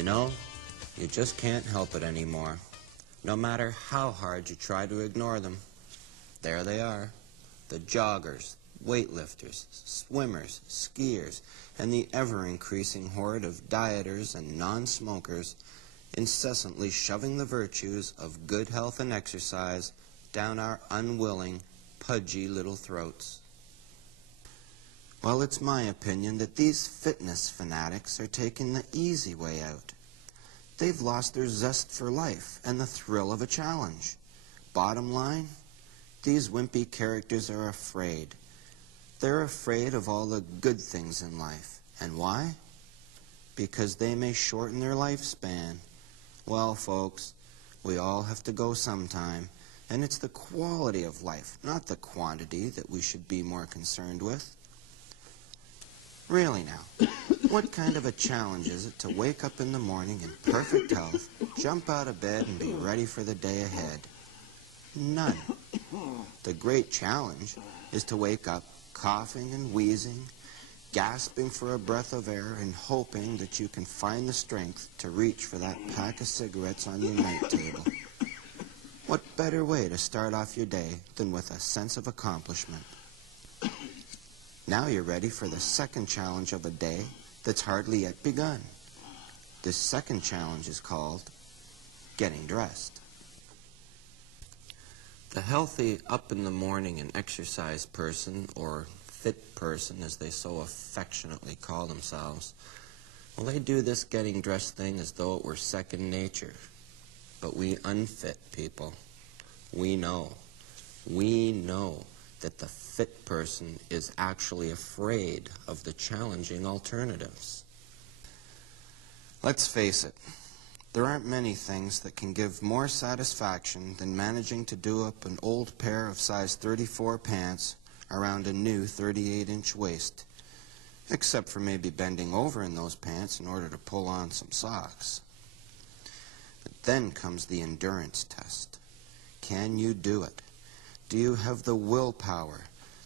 You know, you just can't help it anymore. No matter how hard you try to ignore them, there they are. The joggers, weightlifters, swimmers, skiers, and the ever-increasing horde of dieters and non-smokers incessantly shoving the virtues of good health and exercise down our unwilling, pudgy little throats. Well, it's my opinion that these fitness fanatics are taking the easy way out. They've lost their zest for life and the thrill of a challenge. Bottom line, these wimpy characters are afraid. They're afraid of all the good things in life. And why? Because they may shorten their lifespan. Well, folks, we all have to go sometime, and it's the quality of life, not the quantity, that we should be more concerned with. Really now, what kind of a challenge is it to wake up in the morning in perfect health, jump out of bed, and be ready for the day ahead? None. The great challenge is to wake up coughing and wheezing, gasping for a breath of air, and hoping that you can find the strength to reach for that pack of cigarettes on your night table. What better way to start off your day than with a sense of accomplishment? Now you're ready for the second challenge of a day that's hardly yet begun. This second challenge is called getting dressed. The healthy up-in-the-morning and exercise person, or fit person as they so affectionately call themselves, well, they do this getting dressed thing as though it were second nature. But we unfit people, we know that the fit person is actually afraid of the challenging alternatives. Let's face it, there aren't many things that can give more satisfaction than managing to do up an old pair of size 34 pants around a new 38-inch waist, except for maybe bending over in those pants in order to pull on some socks. But then comes the endurance test. Can you do it? Do you have the willpower,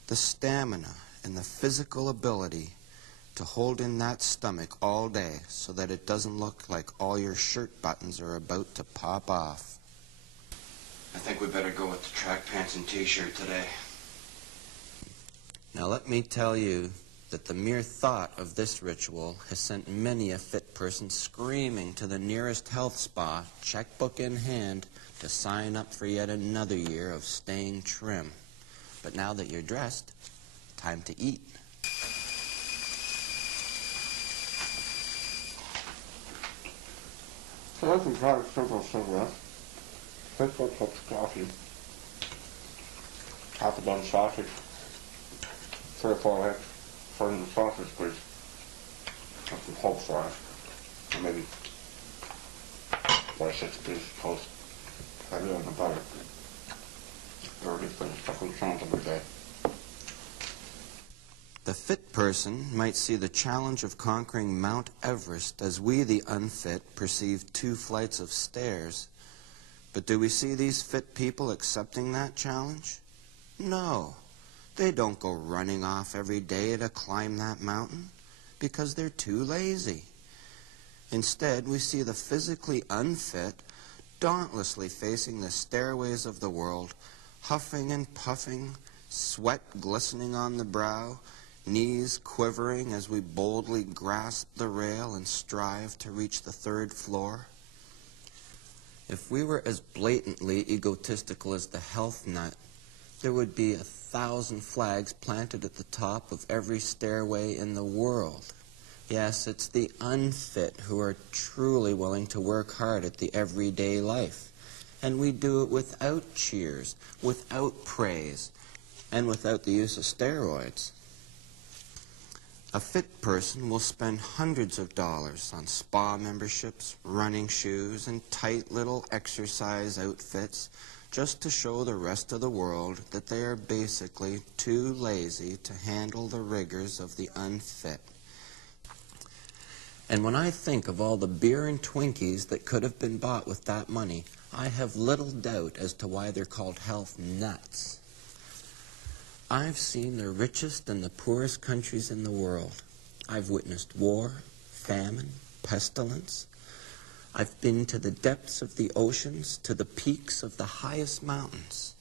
the stamina, and the physical ability to hold in that stomach all day so that it doesn't look like all your shirt buttons are about to pop off? I think we better go with the track pants and t-shirt today. Now let me tell you that the mere thought of this ritual has sent many a fit person screaming to the nearest health spa, checkbook in hand, to sign up for yet another year of staying trim. But now that you're dressed, time to eat. So I can try a simple cigarette, 6 cups of coffee, half a dozen sausage, 3 or 4 eggs, frozen sausage grease, and some whole fries, and maybe 4 or 6 pieces of toast. Heavy on the butter. Ready for the second challenge of the day. The fit person might see the challenge of conquering Mount Everest as we, the unfit, perceive 2 flights of stairs. But do we see these fit people accepting that challenge? No. They don't go running off every day to climb that mountain because they're too lazy. Instead, we see the physically unfit dauntlessly facing the stairways of the world, huffing and puffing, sweat glistening on the brow, knees quivering as we boldly grasp the rail and strive to reach the 3rd floor. If we were as blatantly egotistical as the health nut, there would be 1,000 flags planted at the top of every stairway in the world. Yes, it's the unfit who are truly willing to work hard at the everyday life. And we do it without cheers, without praise, and without the use of steroids. A fit person will spend hundreds of dollars on spa memberships, running shoes, and tight little exercise outfits just to show the rest of the world that they are basically too lazy to handle the rigors of the unfit. And when I think of all the beer and Twinkies that could have been bought with that money, I have little doubt as to why they're called health nuts. I've seen the richest and the poorest countries in the world. I've witnessed war, famine, pestilence. I've been to the depths of the oceans, to the peaks of the highest mountains.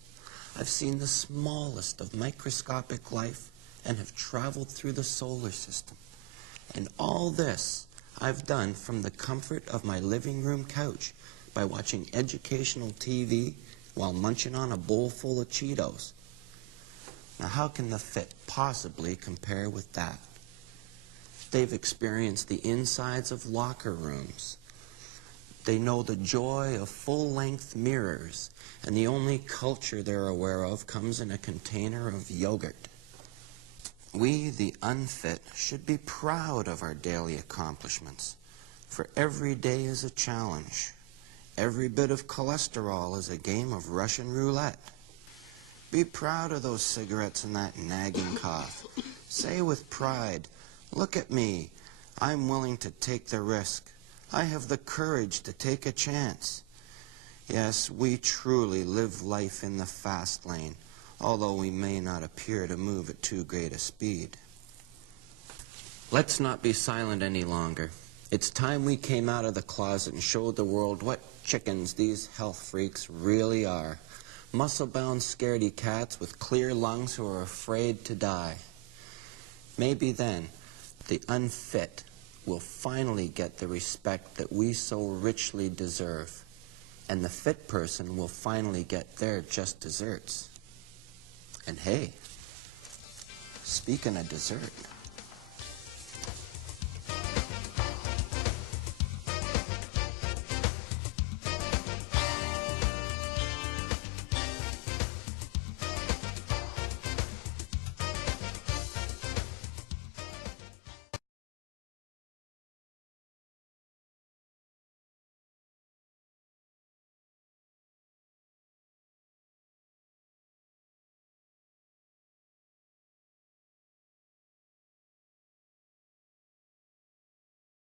I've seen the smallest of microscopic life and have traveled through the solar system. And all this I've done from the comfort of my living room couch by watching educational TV while munching on a bowl full of Cheetos. Now, how can the fit possibly compare with that? They've experienced the insides of locker rooms. They know the joy of full-length mirrors, and the only culture they're aware of comes in a container of yogurt. We, the unfit, should be proud of our daily accomplishments, for every day is a challenge. Every bit of cholesterol is a game of Russian roulette. Be proud of those cigarettes and that nagging cough. Say with pride, "Look at me. I'm willing to take the risk. I have the courage to take a chance." Yes, we truly live life in the fast lane, although we may not appear to move at too great a speed. Let's not be silent any longer. It's time we came out of the closet and showed the world what chickens these health freaks really are. Muscle-bound scaredy cats with clear lungs who are afraid to die. Maybe then the unfit will finally get the respect that we so richly deserve, and the fit person will finally get their just desserts. And hey, speaking of dessert,